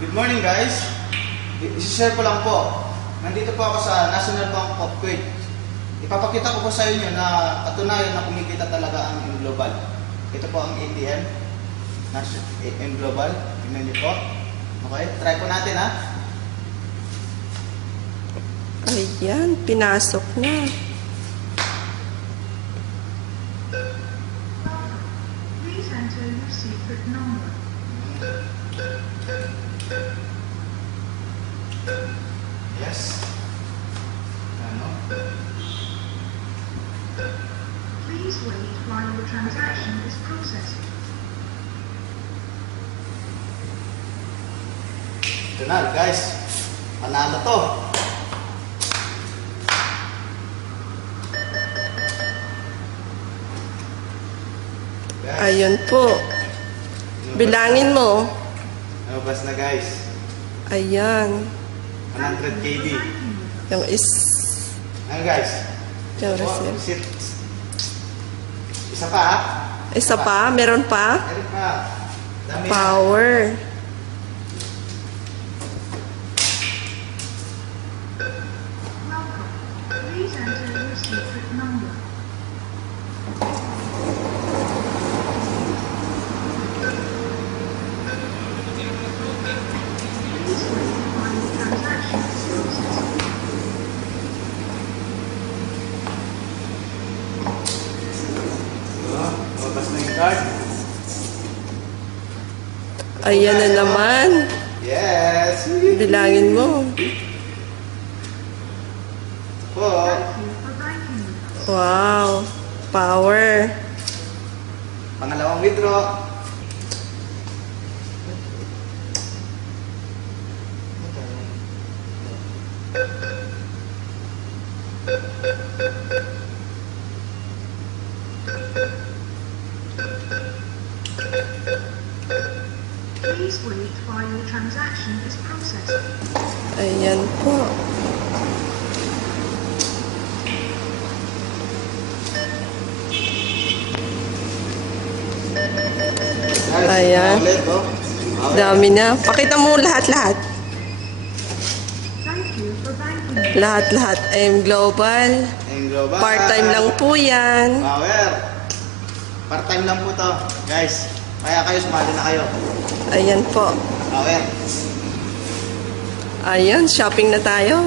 Good morning guys. I-share ko lang po. Nandito po ako sa National Bank of Kuwait. Ipapakita ko po sa inyo na katunayan na kumikita talaga ang M-Global. Ito po ang ATM. M-Global. Tingnan niyo po. Okay, try po natin ha. Ayan, pinasok na. Please enter your secret number. Yes. Ano? Please wait while your transaction is processing. Ito na guys. Panalo to. Guys, Ayun po. Bilangin mo. Nabas na guys. Ayan. 100 KB. Yung Ano guys? yung Oh, receipt. Isa pa ha? Isa pa? Meron pa? Meron pa. Dami na. Power. Welcome. Please enter your secret number. Please wait while your transaction is processing. Mabas na yung card. Ayan na naman. Yes! Bilangin mo. Po. Thank you for banking with us. Wow. Power. Pangalawang withdraw. Please wait while your transaction is processing. Ayan po. Ayan. Ulit, oh. Dami na. Pakita mo lahat-lahat. Thank you for banking with us. Lahat-lahat. M-Global. And global. Part-time lang po yan. Power. Part-time lang po to, guys. Kaya kayo, sumali na kayo. Ayan po. Power. Ayan, shopping na tayo.